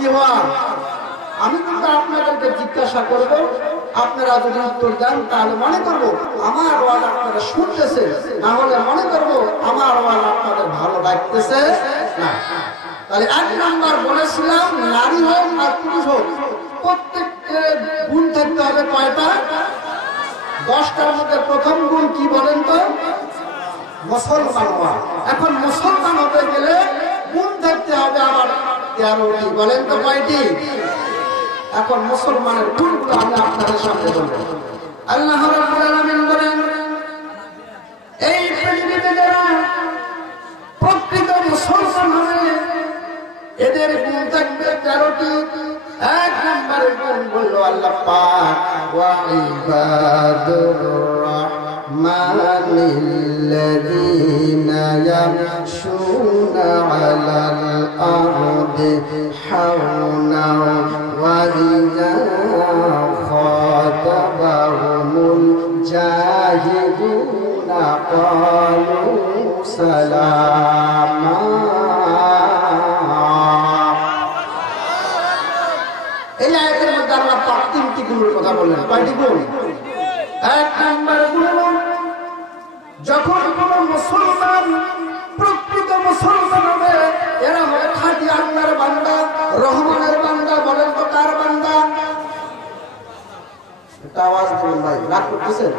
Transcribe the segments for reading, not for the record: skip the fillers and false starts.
কি হওয়ার? আমি কিন্তু আপনাদেরকে জিজ্ঞাসা করব, আপনারা যদি উত্তর দেন তাহলে মনে করব আমার ওয়াজ আপনারা শুনতেছে, না হলে মনে করব আমার ওয়াজ আপনাদের ভালো লাগতেছে না। তাহলে 1 নাম্বার বলেছিলাম, নারী হোক আর পুরুষ হোক প্রত্যেককে গুণ থাকতে হবে কয়টা? 10টার মধ্যে প্রথম গুণ কি বলেন তো? মুসলমান হওয়া। এখন মুসলমান হতে গেলে গুণ থাকতে হবে আবার 13টি। বলেন তো কয়টি? এখন মুসলমানের গুণগুলো আমি আপনাদের সামনে বলবো। আল্লাহ রাব্বুল আলামিন বলেন, এই পৃথিবীতে যারা প্রকৃত মুসলমান হবে এদের গুণ থাকবে 13টি। 1 নম্বর গুণ বলল আল্লাহ পাক, ওয়া ইবাদুর রাহমানিল্লাযীনা ইয়ামশুনা আলাল আরদি হাওনা ওয়া ইযা খাতাবাহুমুল জাহিলুনা ক্বালু সালামা। এই আয়াতের মধ্যে আল্লাহ পাক 3টি গুণের কথা বললেন। কয়টি গুণ? 1 নম্বর গুণ, যখন কোন মুসলমান প্রকৃত মুসলমান হবে এরা হবে খাঁটি আল্লাহর বান্দা, রহমানের বান্দা। বলেন তো কার বান্দা? এটা আওয়াজ দিন ভাই, রাগ করতেছেন?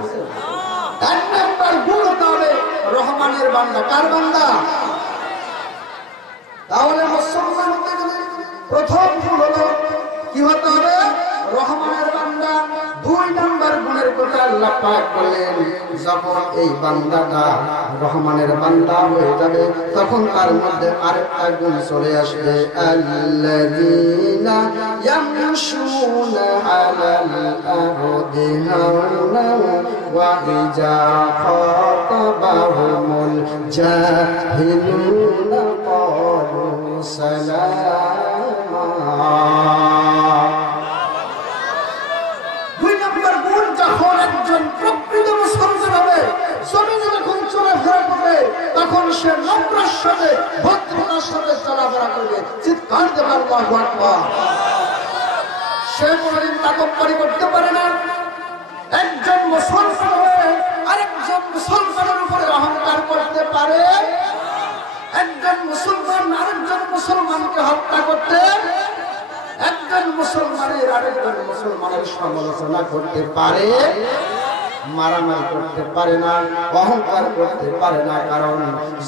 1 নম্বর গুণ হতে হবে রহমানের বান্দা। কার বান্দা? তাহলে মুসলমান হতে গেলে প্রথম গুণ হলো কি হতে হবে? রহমানের বান্দা। 2 নম্বর গুণের কথা আল্লাহ পাক বলেন, যখন এই বান্দাটা রহমানের বান্দা হয়ে যাবে তখন তার মধ্যে আরেকটা গুণ চলে আসবে, আল্লাযীনা ইয়ামশুনা আলাল আরদি হাওনা ওয়া ইযা খাতাবাহুমুল জাহিলুনা ক্বালু সালামা। 2 নম্বর গুণ, যখন একজন প্রকৃত মুসলমান হবে জমিনে যখন চলাফেরা করবে তখন সে নম্রের সাথে ভদ্রতার সাথে চলাফেরা করবে। চিৎকার দেবেন আল্লাহু আকবার। সে কোনদিন তাকব্বুরি করতে পারে না। একজন মুসলমান হয়ে আরেকজন মুসলমানের উপরে অহংকার করতে পারে। একজন মুসলমান আরেকজন মুসলমানকে হত্যা করতে, একজন মুসলমানের আরেকজন মুসলমানের সমালোচনা করতে পারে, মারামারি করতে পারে না, অহংকার করতে পারে না। কারণ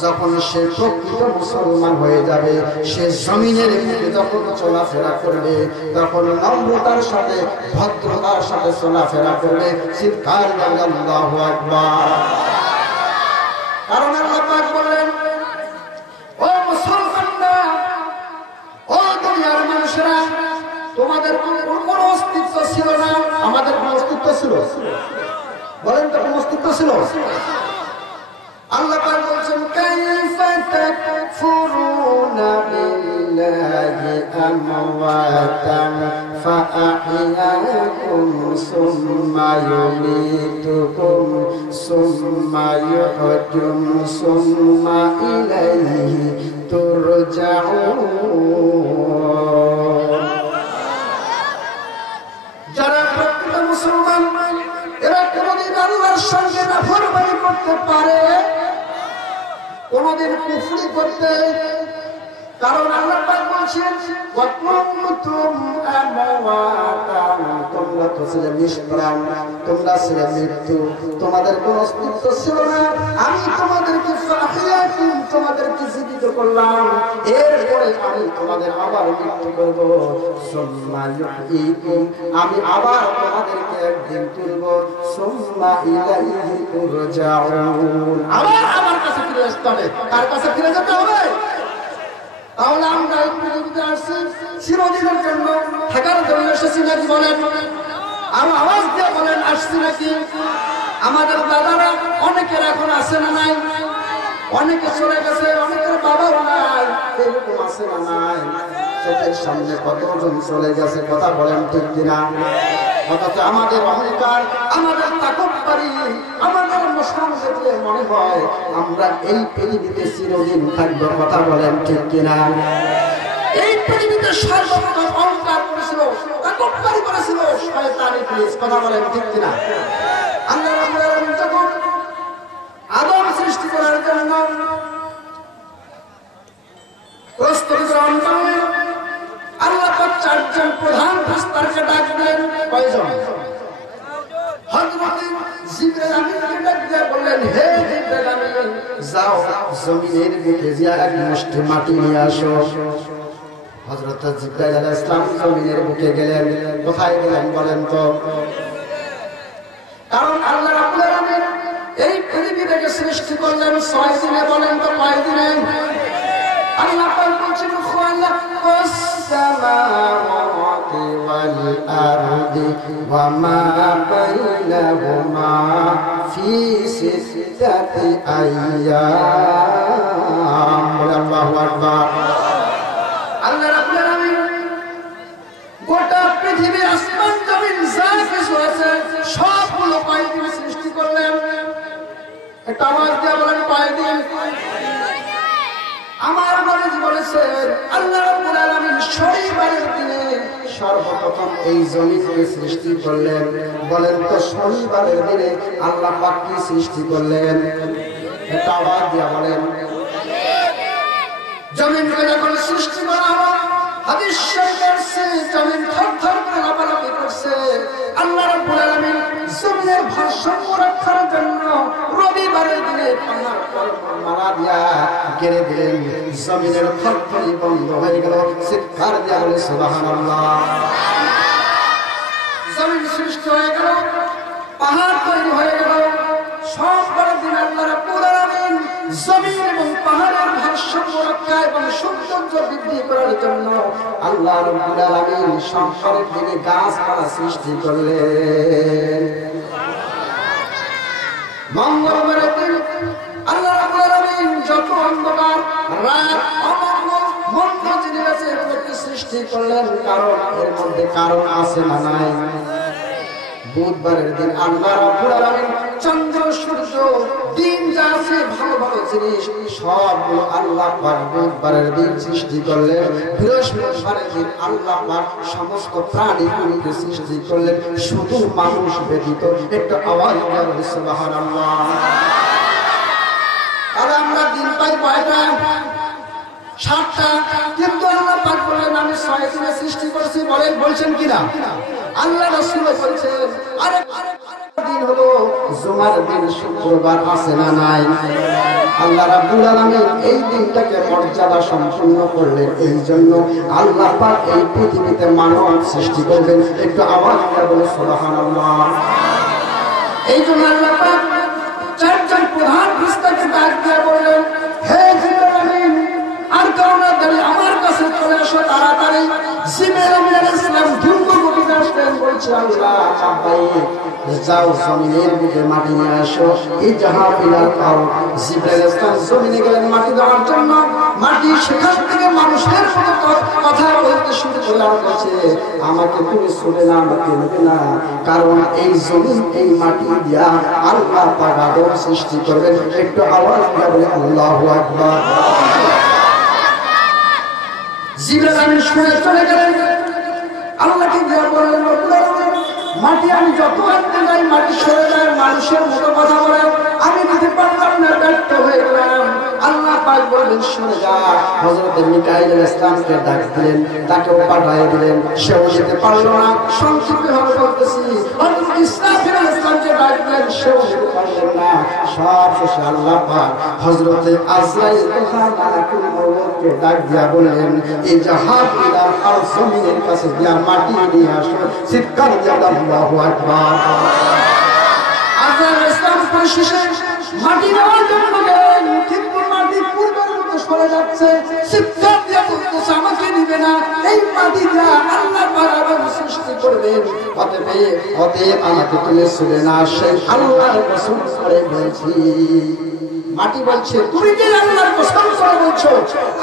যখন সে প্রকৃত মুসলমান হয়ে যাবে সে জমিনের বুকে যখন চলাফেরা করবে তখন নম্রতার সাথে ভদ্রতার সাথে চলাফেরা করবে। চিৎকার দেন আল্লাহু আকবার। কারণ আল্লাহ পাক বলেন, ও মুসলমানরা, ও দুনিয়ার মানুষেরা, তোমাদের কোনো অস্তিত্ব ছিল না, আমাদের কোনো অস্তিত্ব ছিল? বলেন তো কোনো অস্তিত্ব ছিল? আল্লাহ পাক বলছেন, কাইফা তাকফুরুনা বিল্লাহি আমওয়াতান ফাআহইয়াকুম সুম্মা ইউমীতুকুম সুম্মা ইউহয়িকুম সুম্মা ইলাইহি তুরজাউন। যারা প্রকৃত মুসলমান এরা কোনদিন আল্লাহর সঙ্গে নাফরমানি করতে পারে, কোনদিন কুফরি করতে। কারণ আল্লাহ পাক বলছেন, ওয়া কুনতুম আমওয়াতান, তোমরা তো ছিলে নিষ্প্রাণ, তোমরা ছিলে মৃত্যু, তোমাদের কোনো অস্তিত্ব ছিল না। আমি তোমাদেরকে ফাহিয়াকুম, তোমাদেরকে জীবিত করলাম, এরপরে আমি তোমাদের আবার মৃত্যু করব। সুম্মা ইউহয়িকুম, আমি আবার তোমাদেরকে একদিন তুলব। সুম্মা ইলাইহি তুরজাউন, আবার আমার কাছে ফিরে আসতে হবে। কার কাছে ফিরে যেতে হবে? তাহলে আমরা এই পৃথিবীতে আসছি চিরদিনের জন্য, থাকার জন্য এসেছি নাকি? বলেন, আর আওয়াজ দিয়ে বলেন আসছি নাকি? আমাদের দাদারা অনেকের এখন আছে না নাই? অনেকে চলে গেছে, অনেকের বাবাও নাই, এরকম আছে না নাই? চোখের সামনে কতজন চলে গেছে, কথা বলেন ঠিক কিনা? অথচ আমাদের অহংকার, আমাদের তাকব্বুরি, আমাদের মুসলমান দেখলে মনে হয় আমরা এই পৃথিবীতে চিরদিন থাকবো, কথা বলেন ঠিক কিনা? এই পৃথিবীতে সর্বপ্রথম প্লিজ কথা বলেন ঠিক কিনা? আল্লাহ রাব্বুল আলামিন যখন আদম সৃষ্টি করার জন্য প্রস্তুতি গ্রহণ করলেন, আল্লাহ পাক চারজন প্রধান ফেরেশতাকে ডাক দিলেন। কয়জন? হযরত জিবরাইল আমিনকে ডাক দিয়ে বললেন, হে জিবরাইল আমিন, যাও জমিনের বুকে গিয়ে এক মুষ্টি মাটি নিয়ে আসো। হযরত জিবরাইল আলাইহিস সালাম জমিনের বুকে গেলেন। কোথায় গেলেন বলেন তো? কারণ আল্লাহ রাব্বুল আলামিন এই পৃথিবীটাকে সৃষ্টি করলেন 6 দিনে। বলেন তো কয় দিনে? আল্লাহ পাক বলেন, খালাকাস সামাওয়াতি ওয়াল আরদি ওয়া মা বাইনাহুমা ফি সিত্তাতি আইয়াম। আল্লাহু আকবার। আল্লাহ রাব্বুল আলামিন গোটা পৃথিবী, আসমান জমিন যা কিছু আছে সবগুলো কয়দিন সৃষ্টি করলেন? একটা আওয়াজ দিয়ে বলেন কয়দিন? আমার নবী বলেছেন আল্লাহ রাব্বুল আলামিন শনিবারের দিনে সর্বপ্রথম এই জমিনকে সৃষ্টি করলেন। বলেন তো শনিবারের দিনে আল্লাহ পাক কি সৃষ্টি করলেন? একটা আওয়াজ দিয়ে বলেন। জমিনকে যখন সৃষ্টি করা হলো, হাদিস শরীফে আছে জমিন থরথর করে লাফালাফি করছে। আল্লাহ রাব্বুল আলামিন জমিনের ভারসাম্য রক্ষার জন্য রবিবারের দিনে পাহাড় পর্বত মারা দিয়া গেড়ে দিলেন। জমিনের থরথরি বন্ধ হয়ে গেল। চিৎকার দিয়া বলে সুবহানাল্লাহ। জমিন সৃষ্টি হয়ে গেল, পাহাড় তৈরি হয়ে গেল। সববার দিন আল্লাহ রাব্বুল আলামিন জমিন এবং পাহাড়ের ভারসাম্য রক্ষা এবং সৌন্দর্য বৃদ্ধি করার জন্য আল্লাহ রাব্বুল আলামিন সংসারের দিনে গাছপালা সৃষ্টি করলেন। মঙ্গলবারের দিন আল্লাহ রাব্বুল আলামিন যত অন্ধকার রাত অমঙ্গল মন্দ জিনিস আছে এগুলোকে সৃষ্টি করলেন। কারণ এর মধ্যে কারণ আছে না নাই? বুধবারের দিন আল্লাহ রাব্বুল আলামিন চন্দ্র সূর্য দিন যা আছে ভালো ভালো জিনিস সবগুলো আল্লাহ পাক বুধবারের দিন সৃষ্টি করলেন। বৃহস্পতিবারের দিন আল্লাহ পাক সমস্ত প্রাণীগুলোকে সৃষ্টি করলেন, শুধু মানুষ ব্যতীত। একটু আওয়াজ দিয়ে সুবহানাল্লাহ। আর আমরা দিন পাই কয়টা? 7টা। কিন্তু আল্লাহ পাক বলেন আমি 6 দিনে সৃষ্টি করেছি। বলছেন কিনা? আল্লাহ রাসূল বলেছেন আরে দিন হলো জুমার দিন, শুক্রবার আছে না নাই? আল্লাহ রাব্বুল আলামিন এই দিনটাকে মর্যাদা সম্পন্ন করলেন। এই জন্য আল্লাহ পাক এই পৃথিবীতে মানব সৃষ্টি করবেন। একটু আওয়াজ দিয়ে বলে সুবহানাল্লাহ। এই জন্য আল্লাহ পাক চারজন প্রধান ফেরেশতাকে ডাক দিয়ে বললেন, হে জিবরাইল আমিন, আর কারণে দাঁড়িয়ে আমার কাছে চলে আসো তাড়াতাড়ি। জিবরাইল আলাইহিস সালাম দ্রুত গতিতে আসলেন। বলছে আল্লাহ ভাই যাও জমিনের বুকে মাটি নিয়ে আসো। এই জাহা পিলার পাও। জিবরাইল আলাইহিস সালাম জমিনে গেলেন মাটি দেওয়ার জন্য। মাটি সেখান থেকে মানুষের মতো কথা বলতে শুরু করছে, আমাকে তুমি শুনে না, আমাকে নেবে না। কারণ এই জমিন এই মাটি দিয়া আল্লাহ পাক আদম সৃষ্টি করবেন। একটু আওয়াজ দিয়ে বলে আল্লাহু আকবার। জিবরাইল আমিন শুনে চলে গেলেন। আল্লাহকে দিয়া বললেন মাটি আমি যত আনতে যাই মাটি সরে যায়, মানুষের মতো কথা বলে। আমি দিতে পারলাম না, ব্যর্থ হয়ে গেলাম। আল্লাহ পাক বললেন সরে যা। হযরত মিকাঈল আলাইহিস সালামকে ডাক দিলেন, তাকেও পাঠিয়ে দিলেন। সেও যেতে পারল না। সংক্ষেপে ভাবে বলতেছি, হযরত ইসরাফিল আলাইহিস সালামকে ডাক দিলেন, সেও যেতে পারলেন না। সব শেষে আল্লাহ পাক হযরত আজরাইল তথা মালাকুল মউতকে ডাক দিয়া বললেন, এই জাহাবিলা আর জমিনের কাছে দিয়া মাটি নিয়ে আসো। চিৎকার দিয়া আল্লাহু আকবার। আজরাইল আলাইহিস সালাম পরিশেষে মাটি নেওয়ার জন্য গেলেন, কিন্তু মাটি পূর্বের মতো সরে যাচ্ছে। চিৎকার দিয়া বলতেছে আমাকে নিবে না। এই মাটি দিয়া আল্লাহ পাক আবার সৃষ্টি করবেন। অতএব আমাকে তুমি শুনে না, সেই আল্লাহর কসম করে বলছি। মাটি বলছে তুমি যে আল্লাহর কসম করে বলছো,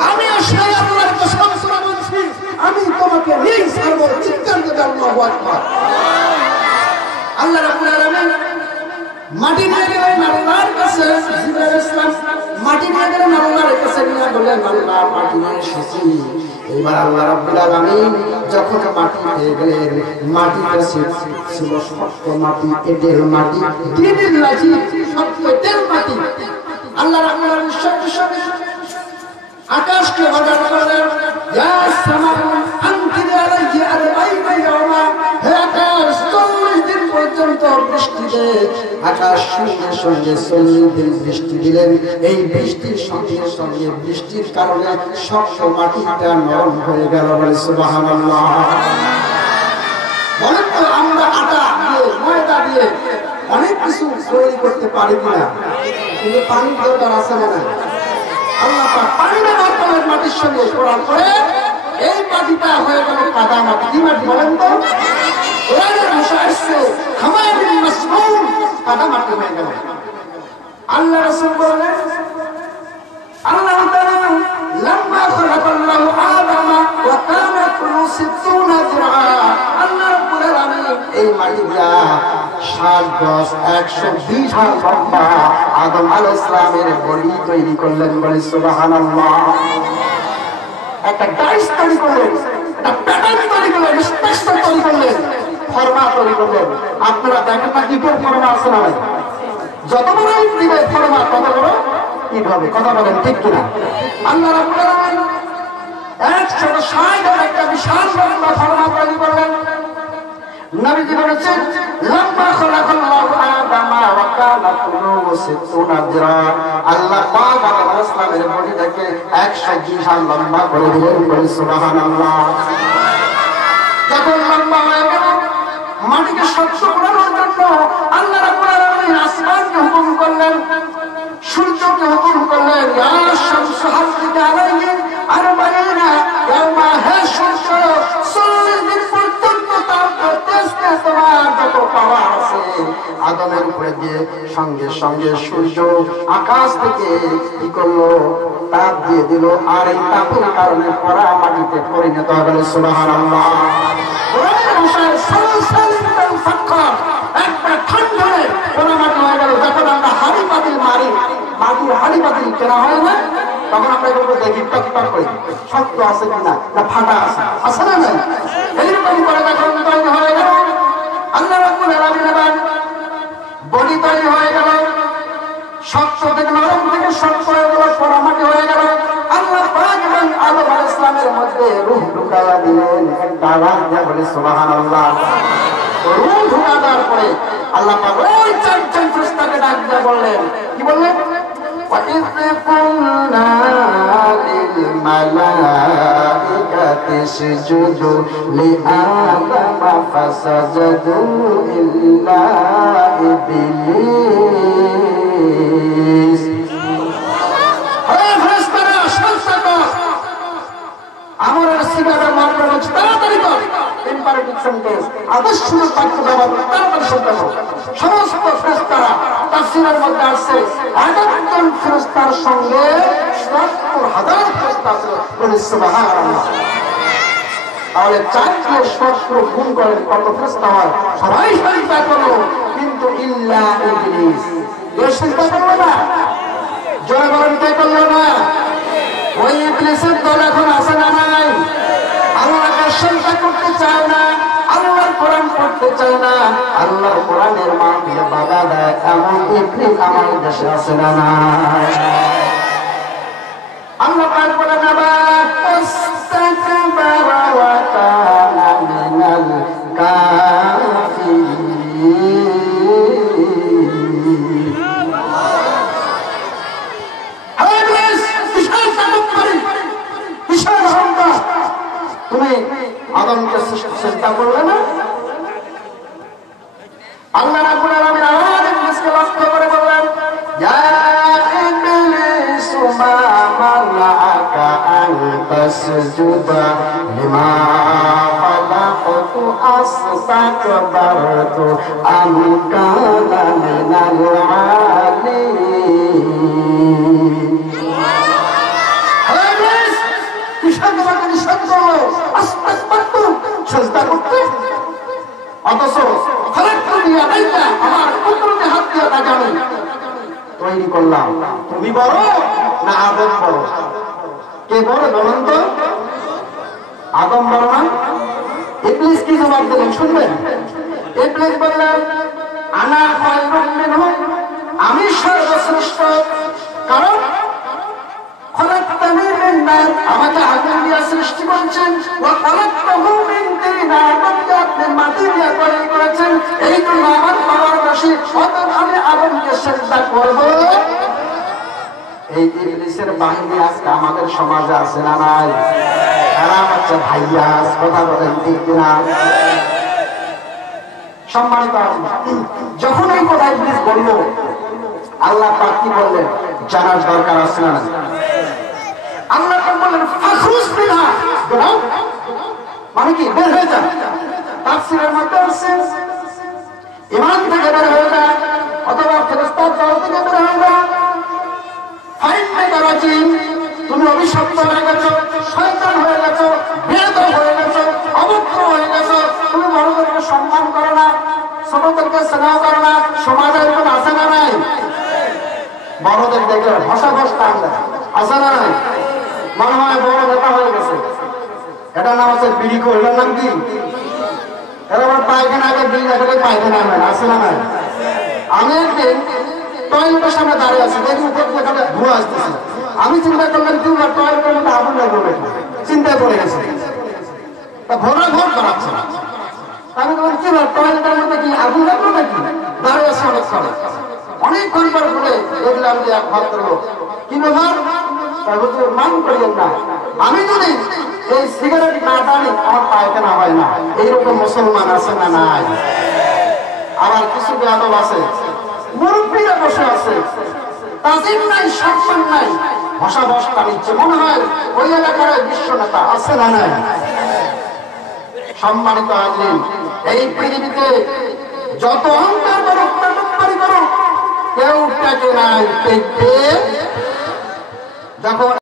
আমি সেই আল্লাহর কসম করে বলছি আমি তোমাকে নিয়ে ছাড়বো। চিৎকার দিয়ে আল্লাহু আকবার। আল্লাহ রাব্বুল আলামিন মাটি নিয়ে গেলেন আল্লাহর কাছে। জিবরাইল আলাইহিস সালাম মাটি নিয়ে গেলেন আল্লাহর কাছে। নিয়ে বললেন আল্লাহ মাটি নিয়ে এসেছি, এইবার আল্লাহ রাব্বুল আলামিন যখন মাটি পেয়ে গেলেন, মাটিটা ছিল শক্ত মাটি, এঁটেল মাটি, দিনের লাঠি, শক্ত এঁটেল মাটি। আল্লাহ রাব্বুল আলামিন সঙ্গে সঙ্গে আকাশকে অর্ডার করলেন, ইয়া সামাউ আনজিলি আলাইহি আরবাইনা ইয়াওমা, হে আকাশ 40 দিন পর্যন্ত বৃষ্টি দে। আকাশ সঙ্গে সঙ্গে 40 দিন বৃষ্টি দিলেন। এই বৃষ্টির সঙ্গে সঙ্গে বৃষ্টির কারণে শক্ত মাটিটা নরম হয়ে গেল। বলে সুবহানাল্লাহ। বলেন তো আমরা আটা দিয়ে, ময়দা দিয়ে অনেক কিছু তৈরি করতে পারি কিনা? কিন্তু পানির দরকার আছে না? আল্লাহ পাক পানি ব্যবহার করলেন মাটির সঙ্গে, করার পরে এই মাটিটা হয়ে গেল কাদা মাটি। কি মাটি বলেন তো? কোরআনের ভাষা আসছে হামায়ুন মাসনুন, কাদা মাটি হয়ে গেল। আল্লাহ রাসূল বলেন, আল্লাহ তাআলা লাম্মা খালাকাল্লাহু আদামা ওয়া কানাত কুলু 60 যিরআ, আল্লাহ রাব্বুল আলামিন এই মাটিটা 60 গজ 120 হাত লম্বা আদম আলাইহিস সালামের বডি তৈরি করলেন। বলে সুবহানাল্লাহ। একটা ডাইস তৈরি করলেন, একটা প্যাটার্ন তৈরি করলেন, স্ট্রাকচার তৈরি করলেন, ফর্মা তৈরি করলেন। আপনারা দেখেন না ইটের ফর্মা আছে না? যত বড় ইট দিবে ফর্মা তত বড় ইট হবে। কথা বলেন ঠিক কিনা? আল্লাহ রাব্বুল আলামিন 160 একটা বিশাল লম্বা ফর্মা তৈরি করলেন। নবীজি বলেছেন, লাম্মা খালাকাল্লাহু আদামা ওয়া কানাত কুলুহু 60 যিরআ, আল্লাহ পাক আদম আলাইহিস সালামের বডিটাকে 120 হাত লম্বা করে দিলেন। বলে সুবহানাল্লাহ। যখন লম্বা হয়ে গেল, মাটিকে শক্ত করার জন্য আল্লাহ রাব্বুল আলামিন আসমানকে হুকুম করলেন, সূর্যকে হুকুম করলেন, ইয়া শামসু হাররিকা আলাইহি আরবাইনা ইয়াওমা, হে সূর্য 40 দিন পর্যন্ত তাপ করতেছে, তোমার যত পাওয়ার আছে আদমের উপরে দিয়ে। সঙ্গে সঙ্গে সূর্য আকাশ থেকে কি করলো? তাপ দিয়ে দিল। আর এই তাপের কারণে পড়া মাটিতে পরিণত হয়ে গেল। সুবহানাল্লাহ। কোরআনের ভাষায় সালসালিকাল ফাখর, একটা ঠান্ডা পড়া মাটি হয়ে গেল। যখন আমরা হাড়ি পাতিল মারি, মাটির হাড়ি পাতিল কেনা হয় না, তখন আমরা এগুলো দেখি টক টক করে শক্ত আছে কিনা, না ফাটা আছে, আছে না? নাই। এইরকম করে যখন তৈরি হয়ে গেল, আল্লাহ রাব্বুল আলামিন এবার বডি তৈরি হয়ে গেল, শক্ত থেকে নরম থেকে শক্ত হয়ে গেল, পড়া মাটি হয়ে গেল। আল্লাহ পাক এবং আদম আলাইহিস সালামের মধ্যে রূহ ঢুকাইয়া দিলেন। একটা আওয়াজ দিয়ে বলে সুবহানাল্লাহ। রূহ ঢুকা দেওয়ার পরে আল্লাহ পাক ওই চারজন ফেরেশতাকে ডাক দিয়ে বললেন, কি বললেন? وَإِذْ قُلْنَا لِلْمَلَائِكَةِ اسْجُدُوا لِآدَمَ فَسَجَدُوا إِلَّا إِبْلِيسَ। আমার সিগারের মাত্রা হচ্ছে তাড়াতাড়ি কর, ইম্পারেটিভ সেন্টেন্স, আদর্শ বাক্য ব্যবহার তাড়াতাড়ি শুনতে হবে। সমস্ত ফেরেশতারা তাফসীরের মধ্যে আসছে 11 ফেরেশতার সঙ্গে 70,000 ফেরেশতা আছে। বলে সুবহানাল্লাহ। তাহলে 4 দিয়ে 70 গুণ করেন কত ফেরেশতা হয়? সবাই চিন্তা করলো, কিন্তু ইল্লা ইবলিস। কেউ চিন্তা করলো না? জয় বলেন, কে করলো না? ওই ইবলিসের দল এখন আছে না নাই? আল্লাহকে চিন্তা করতে চায় না, আল্লাহর কোরআন পড়তে চায় না, আল্লাহর কোরআনের মাহফিলে বাধা দেয়, এমন ইবলিস আমাদের দেশে আছে না নাই? আল্লাহ পাক বলেন, ইস্তাকবারা ওয়া কানা মিনাল কাফিরিন। তুমি আদমকে চেষ্টা করলে না? আল্লাহ রাব্বুল আলামিন আবার ইবলিসকে লক্ষ্য করে বললেন, ইয়া ইবলিস মা মানাআকা আন তাসজুদা লিমা খালাকতু আস্তাকবারতু আম কানা মিনাল আলিন। তৈরি করলাম, তুমি বড় না আদম বড়? কে বড় বলুন তো? আদম বলো না? ইবলিস কি জবাব দিলেন শুনবেন? ইবলিস বললেন আনা খায়রুম মিনহু, আমি সর্বশ্রেষ্ঠ, কারণ খলাকতানি মিন নার, আমাকে আগুন দিয়ে সৃষ্টি করেছেন, ওয়া খলাকতাহু মিন তিন, আমাকে আপনি মাটি দিয়ে তৈরি করেছেন, এই জন্য আমার পাওয়ার বেশি, অতএব আমি আগুনকে সিজদা করব। এই ইবলিসের বাহিনী আজকে আমাদের সমাজে আছে না নাই? তারা হচ্ছে ভাইয়া, কথা বলেন ঠিক কিনা? সম্মানিত, যখন এই কথা ইবলিস বলল, আল্লাহ পাক কি বললেন জানার দরকার আছে না? আল্লাহ পাক বললেন ফাখরুজ বিহা, বেরাও, মানে কি বের হয়ে যা। তাফসীরের মধ্যে আছে ঈমান থেকে বের হয়ে যা, অথবা ফেরেশতার দল থেকে বের হয়ে যা। ফাইন্নাকা রাজিম, তুমি অভিশপ্ত হয়ে গেছো, শয়তান হয়ে গেছো, বেয়াদব হয়ে গেছো, অভদ্র হয়ে গেছো, তুমি বড়দেরকে সম্মান করো না, ছোটদেরকে স্নেহ করো না। সমাজের কোন আছে না নাই? বড়দের দেখে ভাষা ভাষ টান দেয়, আছে না নাই? মনে হয় বড় নেতা হয়ে গেছে, এটার নাম আছে বিড়ি কো, এটার নাম কি? এরা আবার পায়খানা আগে বিড়ি দেখে পায়খানা হয়, আছে না নাই? আমি একদিন টয়লেটের সামনে দাঁড়িয়ে আছি, দেখি উপর থেকে একটা ধোঁয়া আসতেছে। আমি চিন্তা করলাম তুই টয়লেটের মধ্যে আগুন লাগবে, চিন্তায় পড়ে গেছে, তা ঘোরা ঘোর করাচ্ছে। আমি বললাম কি ব্যাপার, টয়লেটের মধ্যে কি আগুন লাগলো নাকি? দাঁড়িয়ে আছে অনেক সময়, অনেকক্ষণ পর বলে দেখলাম যে এক ভদ্রলোক, কি ব্যাপার? মান করিয়েন না, আমি যদি এই সিগারেট না টানি আমার পায়খানা হয় না। এইরকম মুসলমান আছে না নাই? আবার কিছু বেয়াদব আছে, মুরব্বীরা বসে আছে, তাজিম নাই, সম্মান নাই, ভাষা ভাষা নিচ্ছে, মনে হয় ওই এলাকার বিশ্ব নেতা, আছে না নাই? সম্মানিত হাজির, এই পৃথিবীতে যত অহংকার করুক, নাটকবাড়ি করুক, কেউ টেকে নাই, যখন